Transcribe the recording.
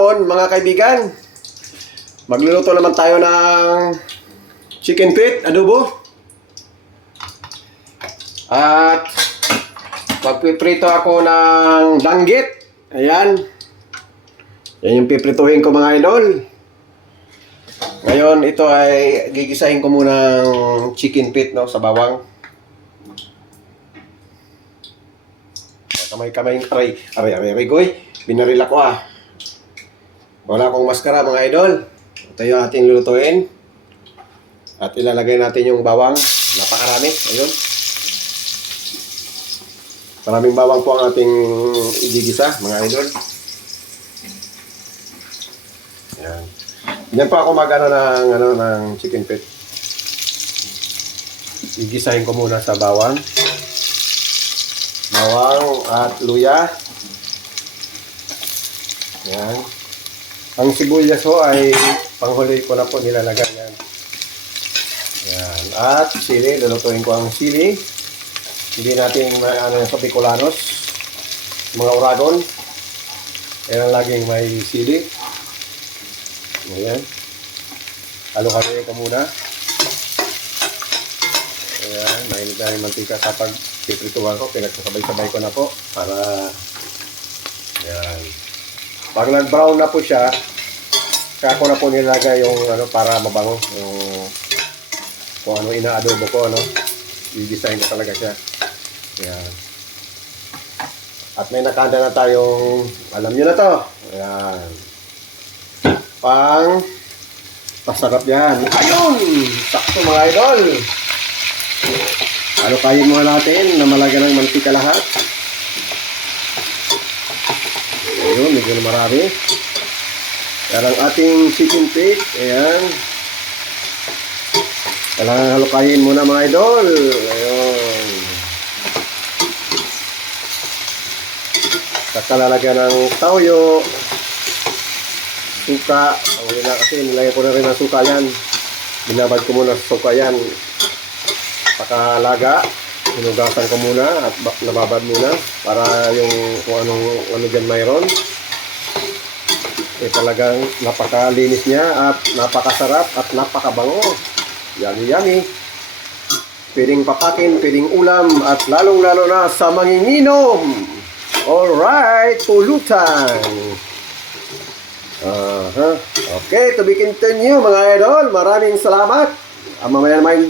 hapon mga kaibigan. Magluluto naman tayo ng chicken feet, adobo. At magpiprito ako ng danggit. Ayan. Yan yung piprituhin ko mga idol. Ngayon ito ay gigisahin ko muna ng chicken feet, no, sa bawang. Kamay-kamay, aray, goy. Binaril ako ah. Wala akong maskara mga idol. Ito yung ating lulutuin. At ilalagay natin yung bawang. Napakarami. Ayun. Maraming bawang po ang ating igigisa mga idol. Yan. Yan pa ako mag-ano ng chicken feet. Igisahin ko muna sa bawang. Bawang at luya. Yan. Ang sibuyas ho ay panghuli ko na po nilalagay yan. Yan. At sili, lulutuin ko ang sili. Hindi natin sa Bicolanos, mga uragon. Yan ang laging may sili. Ayan. Halo-haloyin ko muna. Ayan, mainit na yung mantika sa pagpiprituhan ko. Pinagsasabay-sabay ko na po para ayan. Pag nag-brown na po siya, kaya ko na po nilagay yung para mabango yung kung ano ina-adobo ko, i-design ko talaga siya. Ayan. At may nakanda na tayong, alam nyo na to. Ayan. Pasarap yan. Ayun! Sakto mga idol. Kayin muna natin na malagyan ng mantika lahat. Ayun, medyo na marami. Yan ang ating chicken feet. Ayan. Kailangan halukayin muna mga idol. Ayun. Kakalagyan ng toyo. Suka. Kasi nilagay ko na rin ng suka yan. Binabad ko muna sa suka yan. Pakalaga. Hinugasan ko muna at nababad muna para yung kung ano dyan mayroon. Talagang napakalinis niya at napakasarap at napakabango. Yummy. Pwedeng papakin, pwedeng ulam at lalong-lalo na sa manginginom. Alright, pulutan. Okay, to be continue mga idol. Maraming salamat. Mamaya naman